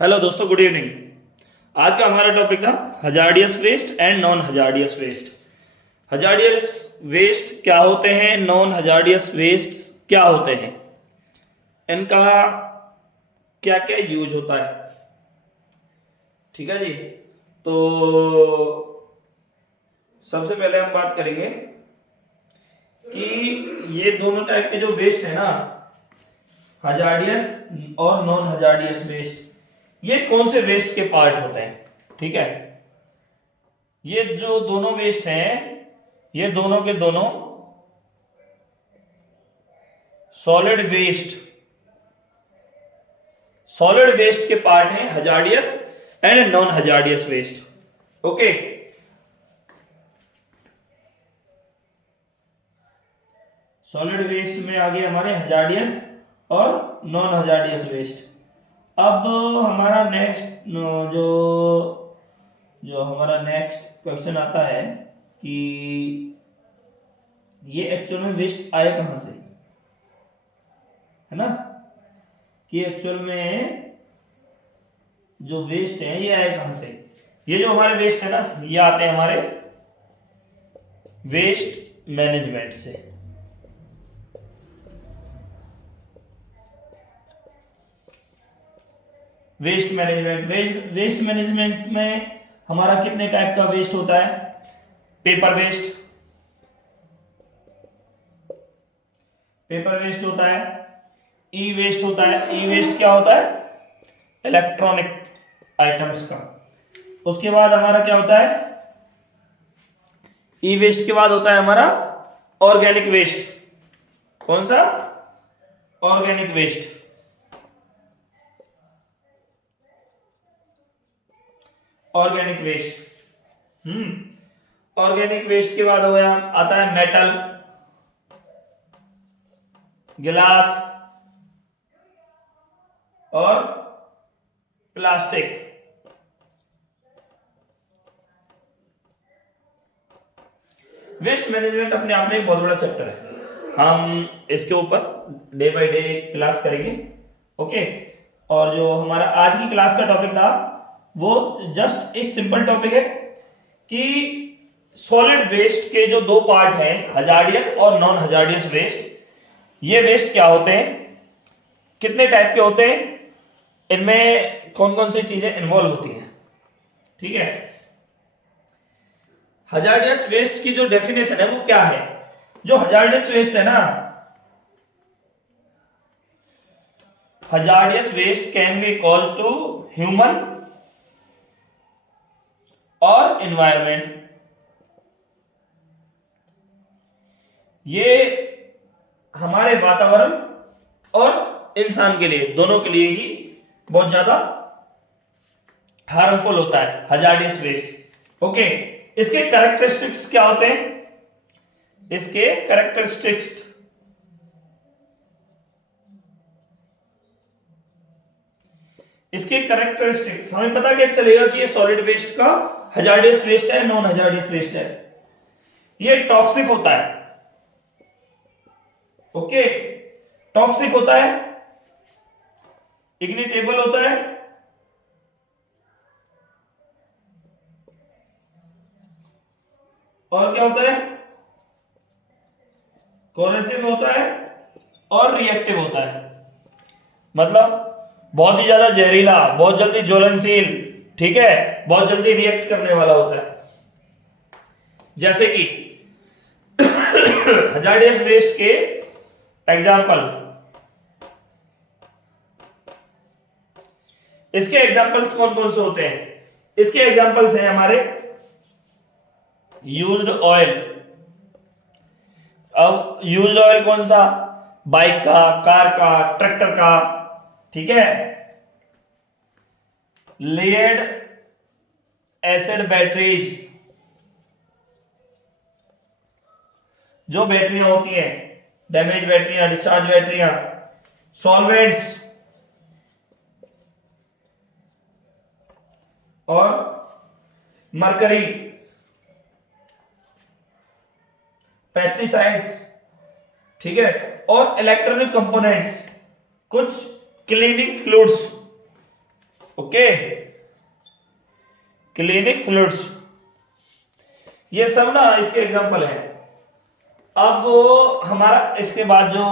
Hello दोस्तों, good evening. आज का हमारा टॉपिक था hazardous waste and non hazardous waste. Hazardous waste क्या होते हैं, नॉन हजार्डियस वेस्ट क्या होते हैं, इनका क्या क्या यूज होता है। ठीक है जी। तो सबसे पहले हम बात करेंगे कि ये दोनों टाइप के जो वेस्ट है ना, हजार्डियस और नॉन हजार्डियस वेस्ट, ये कौन से वेस्ट के पार्ट होते हैं। ठीक है, ये जो दोनों वेस्ट हैं, ये दोनों के दोनों सॉलिड वेस्ट के पार्ट हैं, hazardous and non hazardous waste. Okay, solid waste में आ गए हमारे हजार्डियस और नॉन हजार्डियस वेस्ट। अब हमारा नेक्स्ट जो जो हमारा नेक्स्ट क्वेश्चन आता है कि ये एक्चुअल में वेस्ट आए कहां से, है ना, कि एक्चुअल में जो वेस्ट है ये आए कहां से। ये जो हमारे वेस्ट है ना, ये आते हैं हमारे वेस्ट मैनेजमेंट से। वेस्ट मैनेजमेंट में हमारा कितने टाइप का वेस्ट होता है। पेपर वेस्ट होता है, ई वेस्ट होता है। ई वेस्ट क्या होता है, इलेक्ट्रॉनिक आइटम्स का। उसके बाद हमारा क्या होता है, ई वेस्ट के बाद होता है हमारा ऑर्गेनिक वेस्ट। कौन सा, ऑर्गेनिक वेस्ट। ऑर्गेनिक वेस्ट के बाद हो गया, आता है मेटल, गिलास और प्लास्टिक। वेस्ट मैनेजमेंट अपने आप में एक बहुत बड़ा चैप्टर है, हम इसके ऊपर डे बाय डे क्लास करेंगे। ओके, और जो हमारा आज की क्लास का टॉपिक था वो जस्ट एक सिंपल टॉपिक है कि सॉलिड वेस्ट के जो दो पार्ट हैं, हजार्डियस और नॉन हजार्डियस वेस्ट, ये वेस्ट क्या होते हैं, कितने टाइप के होते हैं, इनमें कौन कौन सी चीजें इन्वॉल्व होती हैं। ठीक है, हजार्डियस वेस्ट की जो डेफिनेशन है वो क्या है। जो हजार्डियस वेस्ट है ना, hazardous waste can be cause to human और एनवायरमेंट। ये हमारे वातावरण और इंसान के लिए, दोनों के लिए ही बहुत ज्यादा हार्मफुल होता है हजार्डियस वेस्ट। ओके, इसके कैरेक्टरिस्टिक्स क्या होते हैं, इसके कैरेक्टरिस्टिक्स हमें पता कैसे चलेगा कि ये सॉलिड वेस्ट का हजार्डियस वेस्ट है, नॉन हजार्डियस वेस्ट है। ये टॉक्सिक होता है। ओके, टॉक्सिक होता है, इग्निटेबल होता है, और क्या होता है, कोरेसिव होता है और रिएक्टिव होता है। मतलब बहुत ही ज्यादा जहरीला, बहुत जल्दी ज्वलनशील, ठीक है, बहुत जल्दी रिएक्ट करने वाला होता है। जैसे कि हजार्डियस वेस्ट के एग्जाम्पल, इसके एग्जाम्पल्स कौन कौन से होते हैं। इसके एग्जाम्पल्स हैं हमारे यूज्ड ऑयल। अब यूज्ड ऑयल कौन सा, बाइक का, कार का, ट्रैक्टर का, ठीक है। लेड एसिड बैटरीज, जो बैटरियां होती हैं, डैमेज बैटरियां, डिस्चार्ज बैटरियां। सॉल्वेंट्स और मरकरी, पेस्टिसाइड्स, ठीक है, और इलेक्ट्रॉनिक कंपोनेंट्स, कुछ cleaning fluids, okay, clinic fluids, ये सब ना इसके एग्जांपल हैं। अब हमारा इसके बाद जो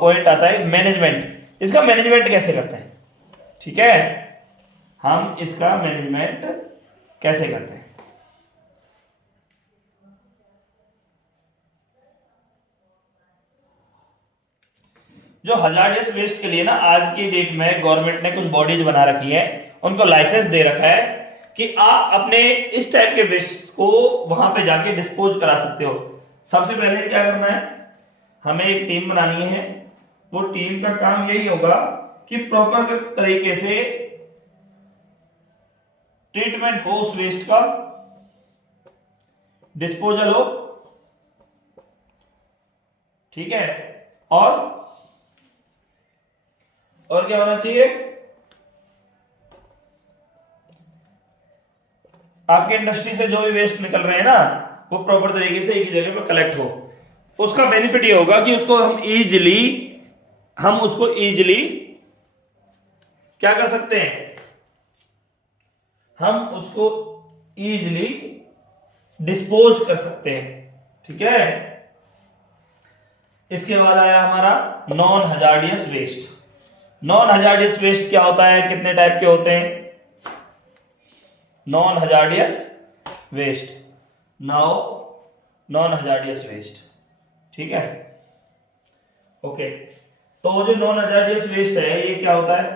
पॉइंट आता है मैनेजमेंट, इसका मैनेजमेंट कैसे करते हैं, ठीक है, हम इसका मैनेजमेंट कैसे करते हैं। जो हजार्डियस वेस्ट के लिए ना आज की डेट में गवर्नमेंट ने कुछ बॉडीज बना रखी है, उनको लाइसेंस दे रखा है कि आप अपने इस टाइप के वेस्ट को वहां पे जाके डिस्पोज करा सकते हो। सबसे पहले क्या करना है, हमें एक टीम बनानी है। वो टीम का काम यही होगा कि प्रॉपर तरीके से ट्रीटमेंट हो उस वेस्ट का, डिस्पोजल हो, ठीक है, और क्या होना चाहिए, आपके इंडस्ट्री से जो भी वेस्ट निकल रहे हैं ना वो प्रॉपर तरीके से एक ही जगह पर कलेक्ट हो। उसका बेनिफिट ये होगा कि उसको उसको इजीली क्या कर सकते हैं, हम उसको इजीली डिस्पोज कर सकते हैं, ठीक है। इसके बाद आया हमारा non hazardous waste. Non hazardous waste क्या होता है, कितने टाइप के होते हैं non hazardous waste, now non hazardous waste, ठीक है, ओके। तो जो नॉन हजार्डियस वेस्ट है ये क्या होता है,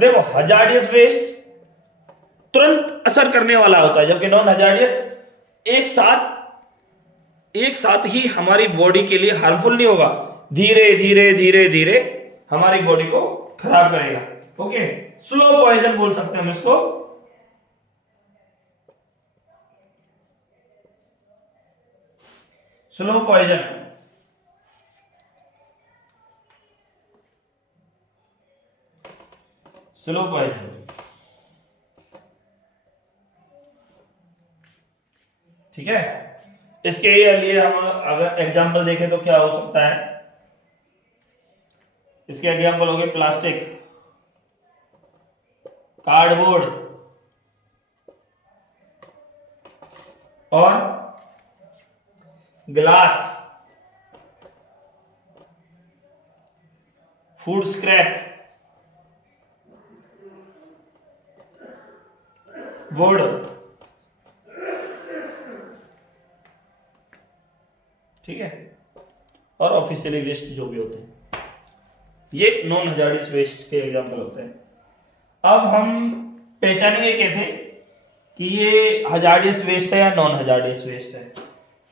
देखो हजार्डियस वेस्ट तुरंत असर करने वाला होता है, जबकि नॉन हजार्डियस एक साथ ही हमारी बॉडी के लिए हार्मफुल नहीं होगा, धीरे धीरे धीरे धीरे हमारी बॉडी को खराब करेगा, ओके। स्लो पॉइजन बोल सकते हैं हम इसको, स्लो पॉइजन, स्लो पॉइजन, ठीक है। इसके लिए हम अगर एग्जांपल देखें तो क्या हो सकता है, इसके एग्जांपल हो गए प्लास्टिक, कार्डबोर्ड और ग्लास, फूड स्क्रैप, वुड, ठीक है, और ऑफिशियली वेस्ट जो भी होते हैं, ये नॉन हजार्डियस वेस्ट के एग्जांपल होते हैं। अब हम पहचानेंगे कैसे कि ये हजार्डियस वेस्ट है या नॉन हजार्डियस वेस्ट है,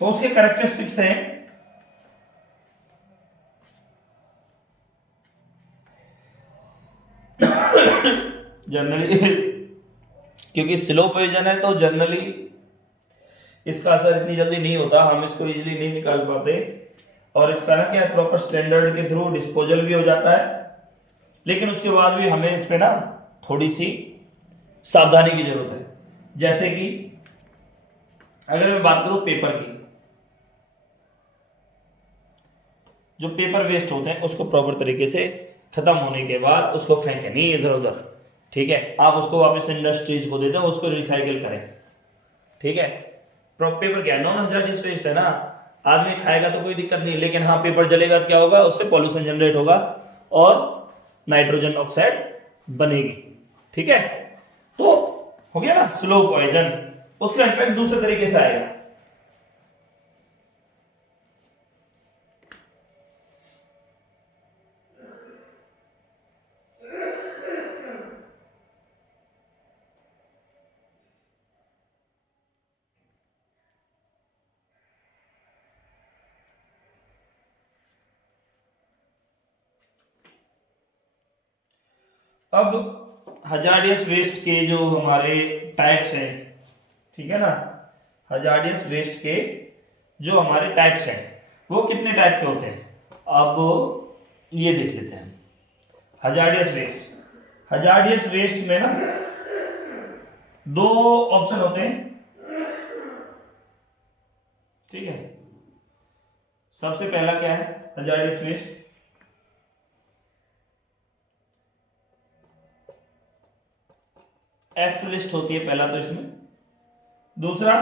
तो उसके कैरेक्टरिस्टिक्स हैं, जनरली क्योंकि स्लो पॉइजन है तो जनरली इसका असर इतनी जल्दी नहीं होता, हम इसको इजीली नहीं निकाल पाते, और इसका ना क्या प्रॉपर स्टैंडर्ड के थ्रू डिस्पोजल भी हो जाता है, लेकिन उसके बाद भी हमें इस पे ना थोड़ी सी सावधानी की जरूरत है। जैसे कि अगर मैं बात करूं पेपर की, जो पेपर वेस्ट होते हैं उसको प्रॉपर तरीके से खत्म होने के बाद उसको फेंकें नहीं इधर उधर, ठीक है, आप उसको वापस इंडस्ट्रीज को दे दें, उसको रिसाइकिल करें, ठीक है। पेपर क्या है, नॉन हजार्डियस वेस्ट है ना, आदमी खाएगा तो कोई दिक्कत नहीं, लेकिन हाँ पेपर जलेगा तो क्या होगा, उससे पॉल्यूशन जनरेट होगा और नाइट्रोजन ऑक्साइड बनेगी, ठीक है। तो हो गया ना स्लो पॉइजन, उसका इम्पैक्ट दूसरे तरीके से आएगा। अब हजार्डियस वेस्ट के जो हमारे टाइप्स हैं, ठीक है ना, हजार्डियस वेस्ट के जो हमारे टाइप्स हैं वो कितने टाइप के होते हैं, अब ये देख लेते हैं। हजार्डियस वेस्ट, हजार्डियस वेस्ट में ना दो ऑप्शन होते हैं, ठीक है। सबसे पहला क्या है हजार्डियस वेस्ट, एफ लिस्ट होती है पहला तो इसमें, दूसरा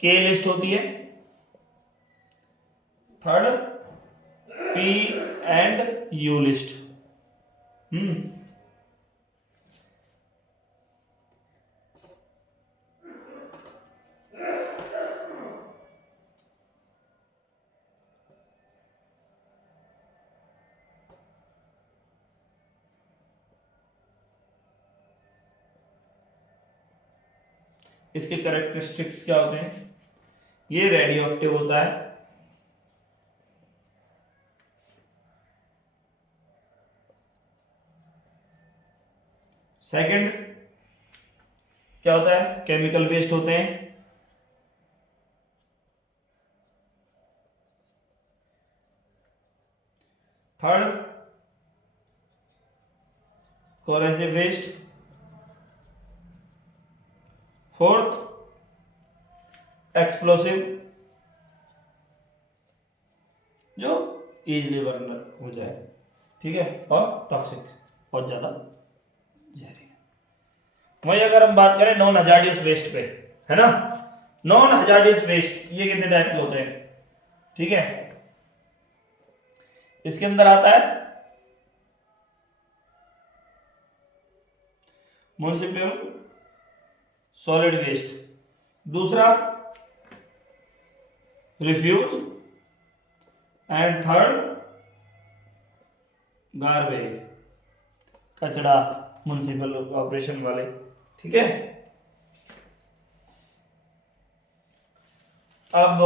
के लिस्ट होती है, third P and you list. इसके कैरेक्टरिस्टिक्स क्या होते हैं? ये रेडियो एक्टिव होता है, सेकंड क्या होता है? केमिकल वेस्ट होते हैं, third corrosive waste, fourth explosive जो इजीली बर्न हो जाए, ठीक है, और टॉक्सिक बहुत ज्यादा जहरीला। वही अगर हम बात करें नॉन हजार्डियस वेस्ट पे, है ना, नॉन हजार्डियस वेस्ट ये कितने टाइप के होते हैं? ठीक है, इसके अंदर आता है म्युनिसिपल सॉलिड वेस्ट, दूसरा रिफ्यूज, एंड थर्ड गार्बेज, कचरा म्युनिसिपल ऑपरेशन वाले, ठीक है। अब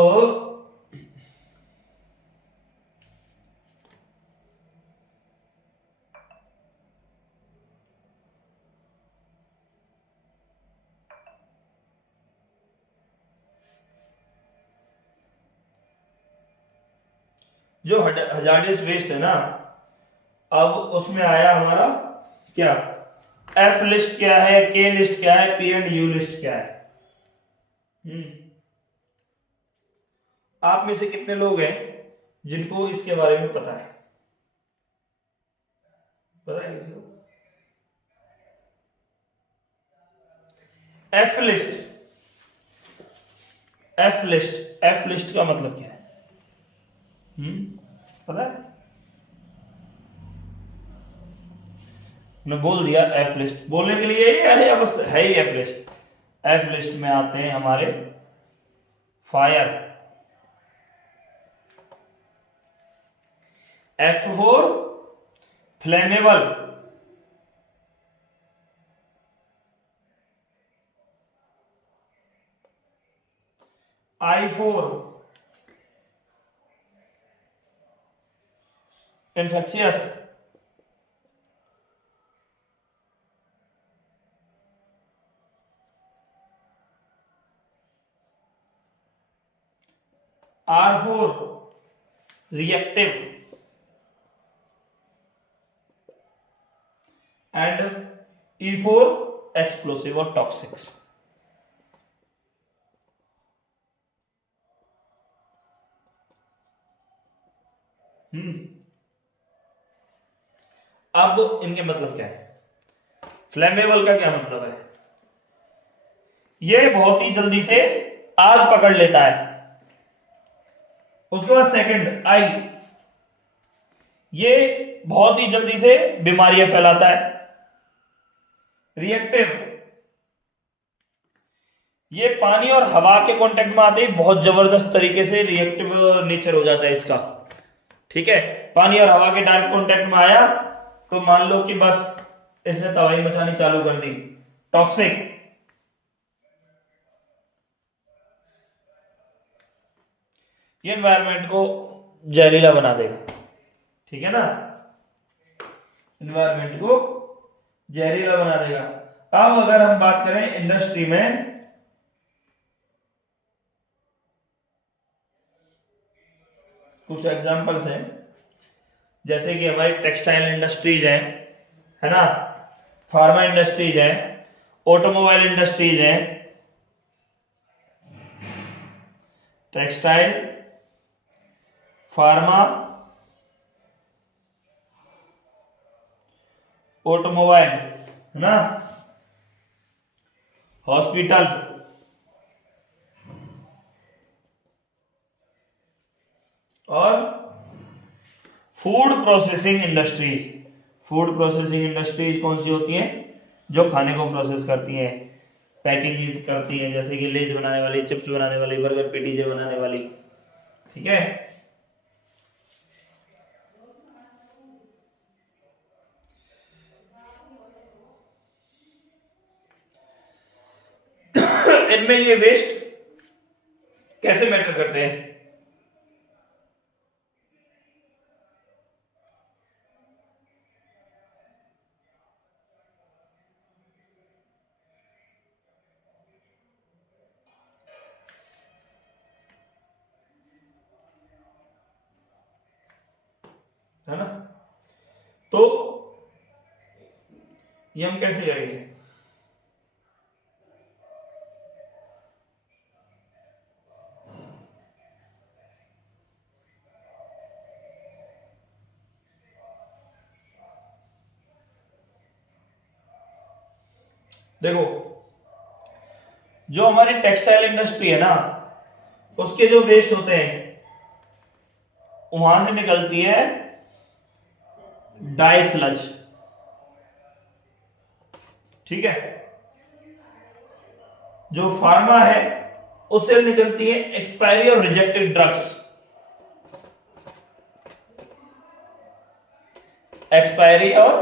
जो हजार्डियस वेस्ट है ना, अब उसमें आया हमारा क्या, एफ लिस्ट क्या है, के लिस्ट क्या है, पी एंड यू लिस्ट क्या है। आप में से कितने लोग हैं जिनको इसके बारे में पता है? पता है किसी को? F list, F list, F list का मतलब क्या है? पता है? मैं बोल दिया एफ लिस्ट, बोलने के लिए ही है या बस है ही एफ लिस्ट? एफ लिस्ट में आते हैं हमारे fire, F4 flammable, I4 infectious, R4 reactive, and E4 explosive और टॉक्सिक्स। अब इनके मतलब क्या है? फ्लेमेबल का क्या मतलब है? ये बहुत ही जल्दी से आग पकड़ लेता है। उसके बाद सेकंड आई, ये बहुत ही जल्दी से बीमारियां फैलाता है। रिएक्टिव, ये पानी और हवा के कांटेक्ट में आते ही बहुत जबरदस्त तरीके से रिएक्टिव नेचर हो जाता है इसका, ठीक है। पानी और हवा के डायरेक्ट कांटेक्ट में आया तो मान लो कि बस इसने तबाही मचानी चालू कर दी। टॉक्सिक, ये एनवायरनमेंट को जहरीला बना देगा, ठीक है ना, एनवायरनमेंट को जहरीला बना देगा। अब अगर हम बात करें इंडस्ट्री में, कुछ एग्जांपल्स हैं, जैसे कि हमारी टेक्सटाइल इंडस्ट्रीज है ना, फार्मा इंडस्ट्रीज है, ऑटोमोबाइल इंडस्ट्रीज है, टेक्सटाइल, फार्मा, ऑटोमोबाइल, है ना, हॉस्पिटल, और food processing industries. Food processing industries कौन सी होती हैं? जो खाने को प्रोसेस करती हैं, पैकेजिंग करती हैं, जैसे कि लेज बनाने वाली, चिप्स बनाने वाली, बर्गर पेटीजे बनाने वाली। ठीक है। इनमें ये वेस्ट कैसे मैटर करते हैं? है ना? तो ये हम कैसे करेंगे? देखो, जो हमारी टेक्सटाइल इंडस्ट्री है ना, उसके जो वेस्ट होते हैं वहां से निकलती है डाई स्लज। ठीक है। जो फार्मा है उससे निकलती है एक्सपायरी और रिजेक्टेड ड्रग्स। एक्सपायरी और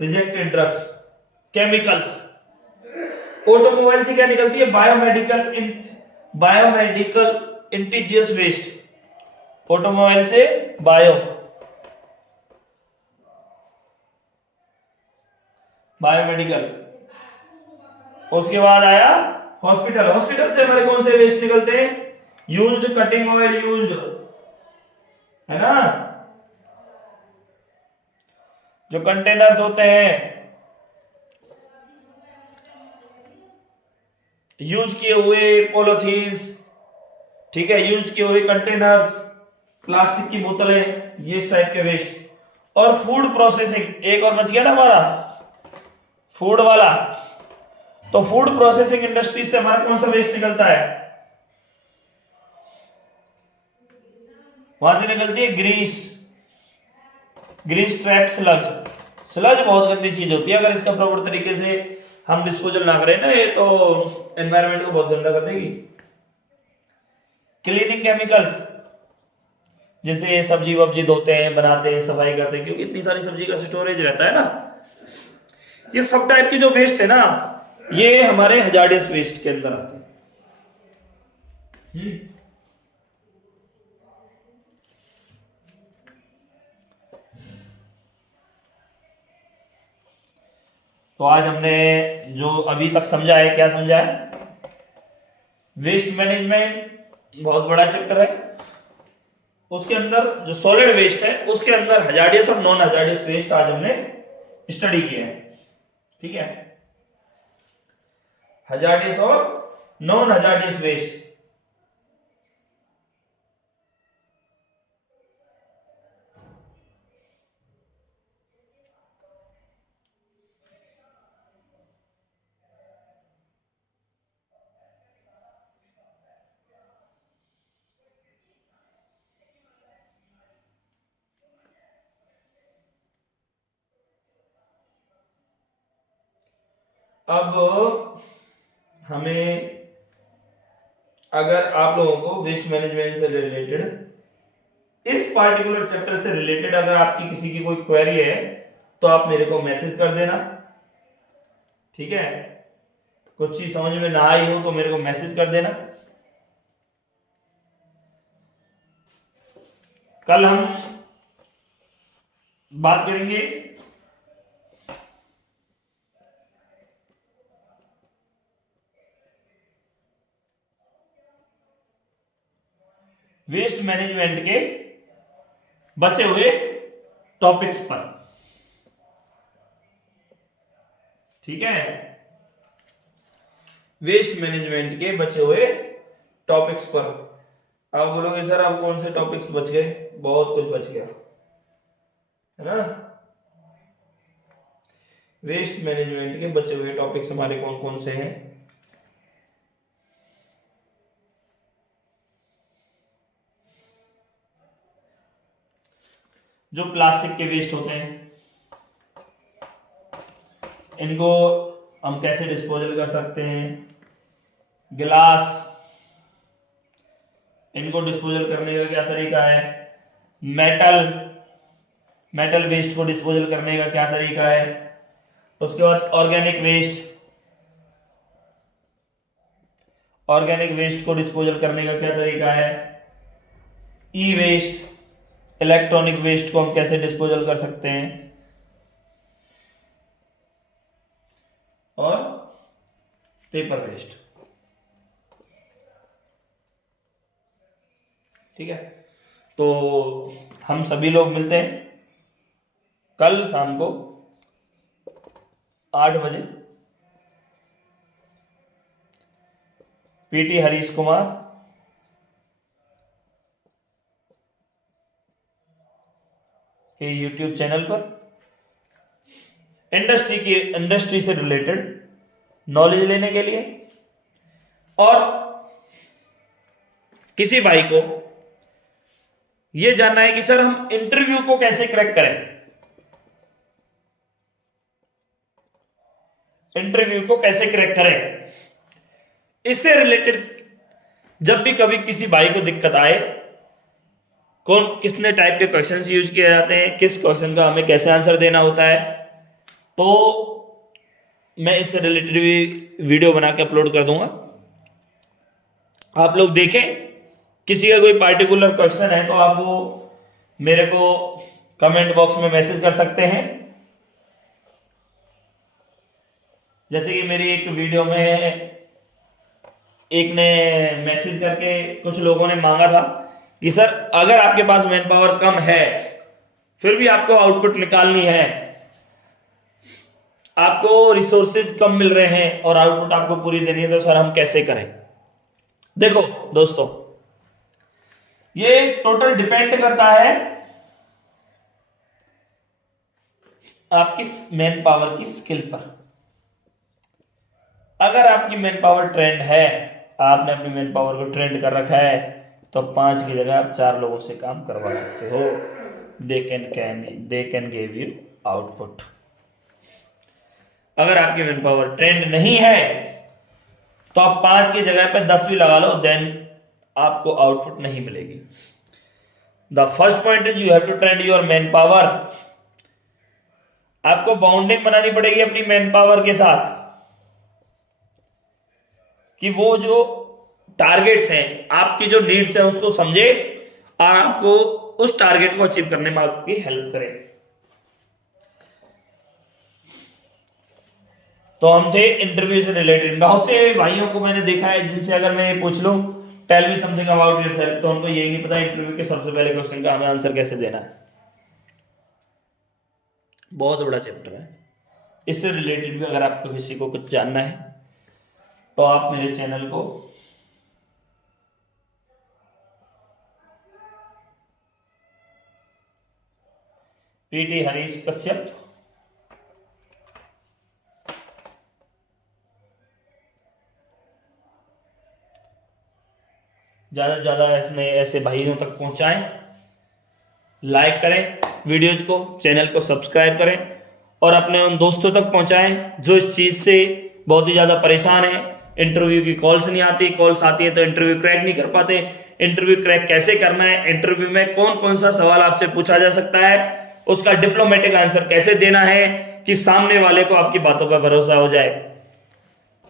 रिजेक्टेड ड्रग्स, केमिकल्स। ऑटोमोबाइल से क्या निकलती है? बायोमेडिकल इंटीजियस वेस्ट। ऑटोमोबाइल से बायोमेडिकल। उसके बाद आया हॉस्पिटल। हॉस्पिटल से हमारे कौन से वेस्ट निकलते हैं? यूज्ड कटिंग ऑयल, यूज्ड, है ना? जो कंटेनर्स होते हैं, यूज किए हुए पॉलिथीन्स, ठीक है, यूज किए हुए कंटेनर्स, प्लास्टिक की बोतलें, ये इस टाइप के वेस्ट। और फूड प्रोसेसिंग, एक और बच गया ना हमारा, फूड वाला। तो फूड प्रोसेसिंग इंडस्ट्री से हमारा कौन सा वेस्ट निकलता है? वहां से निकलती है grease, grease trap sludge. Sludge बहुत गंदी चीज होती है, अगर इसका प्रॉपर तरीके से हम डिस्पोजल ना करें ना, ये तो एनवायरनमेंट को बहुत गंदा कर देगी। क्लीनिंग केमिकल्स, जैसे सब्जी वब्जी धोते हैं, बनाते हैं, सफाई करते हैं, क्योंकि इतनी सारी सब्जी का स्टोरेज रहता है ना। ये सब टाइप के जो वेस्ट है ना, ये हमारे हजार्डियस वेस्ट के अंदर आते हैं। तो आज हमने जो अभी तक समझा है, क्या समझा है? वेस्ट मैनेजमेंट बहुत बड़ा चैप्टर है। उसके अंदर जो सॉलिड वेस्ट है, उसके अंदर हजार्डियस और नॉन हजार्डियस वेस्ट आज हमने स्टडी किया है। ठीक है, हजार्डियस और नॉन हजार्डियस वेस्ट। अब हमें, अगर आप लोगों को वेस्ट मैनेजमेंट से रिलेटेड, इस पार्टिकुलर चैप्टर से रिलेटेड अगर आपकी किसी की कोई क्वेरी है, तो आप मेरे को मैसेज कर देना। ठीक है, कुछ चीज समझ में ना आई हो तो मेरे को मैसेज कर देना। कल हम बात करेंगे वेस्ट मैनेजमेंट के बचे हुए टॉपिक्स पर। ठीक है, वेस्ट मैनेजमेंट के बचे हुए टॉपिक्स पर। आप बोलोगे सर अब कौन से टॉपिक्स बच गए? बहुत कुछ बच गया, है ना? वेस्ट मैनेजमेंट के बचे हुए टॉपिक्स हमारे कौन कौन से हैं? जो प्लास्टिक के वेस्ट होते हैं इनको हम कैसे डिस्पोजल कर सकते हैं। गिलास, इनको डिस्पोजल करने का क्या तरीका है। मेटल वेस्ट को डिस्पोजल करने का क्या तरीका है। उसके बाद ऑर्गेनिक वेस्ट को डिस्पोजल करने का क्या तरीका है। ई वेस्ट, इलेक्ट्रॉनिक वेस्ट को हम कैसे डिस्पोजल कर सकते हैं। और पेपर वेस्ट। ठीक है, तो हम सभी लोग मिलते हैं कल शाम को 8 बजे पीटी हरीश कुमार के यूट्यूब चैनल पर इंडस्ट्री से रिलेटेड नॉलेज लेने के लिए। और किसी भाई को यह जानना है कि सर हम इंटरव्यू को कैसे क्रैक करें, इससे रिलेटेड जब भी कभी किसी भाई को दिक्कत आए, किसने टाइप के क्वेश्चंस यूज किए जाते हैं, किस क्वेश्चन का हमें कैसे आंसर देना होता है, तो मैं इससे रिलेटेड भी वीडियो बना के अपलोड कर दूंगा। आप लोग देखें, किसी का कोई पार्टिकुलर क्वेश्चन है तो आप वो मेरे को कमेंट बॉक्स में मैसेज कर सकते हैं। जैसे कि मेरी एक वीडियो में एक ने मैसेज करके कुछ लोगों ने मांगा था कि सर अगर आपके पास मैन पावर कम है फिर भी आपको आउटपुट निकालनी है, आपको रिसोर्सेज कम मिल रहे हैं और आउटपुट आपको पूरी देनी है, तो सर हम कैसे करें। देखो दोस्तों, ये टोटल डिपेंड करता है आपकी मैन पावर की स्किल पर। अगर आपकी मैन पावर ट्रेंड है, आपने अपनी मैन पावर को ट्रेंड कर रखा है, तो 5 की जगह आप 4 लोगों से काम करवा सकते हो। They can give you output. अगर आपकी मैन पावर ट्रेंड नहीं है तो आप 5 की जगह पे 10 भी लगा लो, देन आपको आउटपुट नहीं मिलेगी। The first point is you have to trained your manpower. आपको बाउंडिंग बनानी पड़ेगी अपनी मैन पावर के साथ कि वो जो टारगेट्स हैं, आपकी जो नीड्स हैं उसको समझे और आपको उस टारगेट को अचीव करने में आपकी हेल्प करे। तो हम थे इंटरव्यू से रिलेटेड। बहुत से भाइयों को मैंने देखा है जिनसे अगर मैं ये पूछ लूं tell me something about yourself, तो उनको यही नहीं पता इंटरव्यू के सबसे पहले क्वेश्चन का हमें आंसर कैसे देना है। बहुत बड़ा चैप्टर है। इससे रिलेटेड भी अगर आपको किसी को कुछ जानना है तो आप मेरे चैनल को पीटी हरीश कश्यप ज़्यादा से ज़्यादा इसमें ऐसे भाइयों तक पहुंचाएं, लाइक करें वीडियोज को, चैनल को सब्सक्राइब करें और अपने उन दोस्तों तक पहुंचाएं जो इस चीज़ से बहुत ही ज़्यादा परेशान है। इंटरव्यू की कॉल्स नहीं आती, कॉल्स आती है तो इंटरव्यू क्रैक नहीं कर पाते। इंटरव्यू क्रैक कैसे करना है, इंटरव्यू में कौन कौन सा सवाल आपसे पूछा जा सकता है, उसका डिप्लोमेटिक आंसर कैसे देना है कि सामने वाले को आपकी बातों पर भरोसा हो जाए।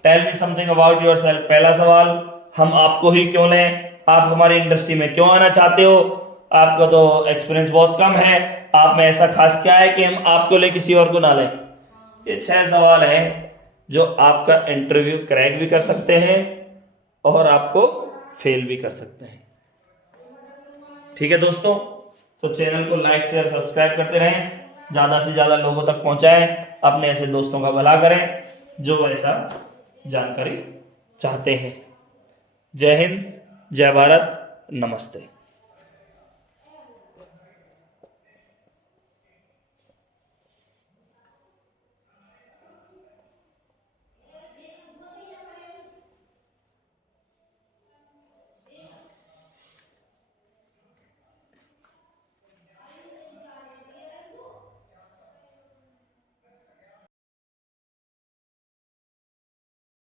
Tell me something about yourself. पहला सवाल, हम आपको ही क्यों लें, आप हमारी इंडस्ट्री में क्यों आना चाहते हो, आपका तो एक्सपीरियंस बहुत कम है, आप में ऐसा खास क्या है कि हम आपको ले किसी और को ना लें। ये 6 सवाल हैं जो आपका इंटरव्यू क्रैक भी कर सकते हैं और आपको फेल भी कर सकते हैं। ठीक है दोस्तों, तो चैनल को लाइक शेयर सब्सक्राइब करते रहें, ज़्यादा से ज़्यादा लोगों तक पहुंचाएं, अपने ऐसे दोस्तों का भला करें जो ऐसा जानकारी चाहते हैं। जय हिंद, जय भारत, नमस्ते।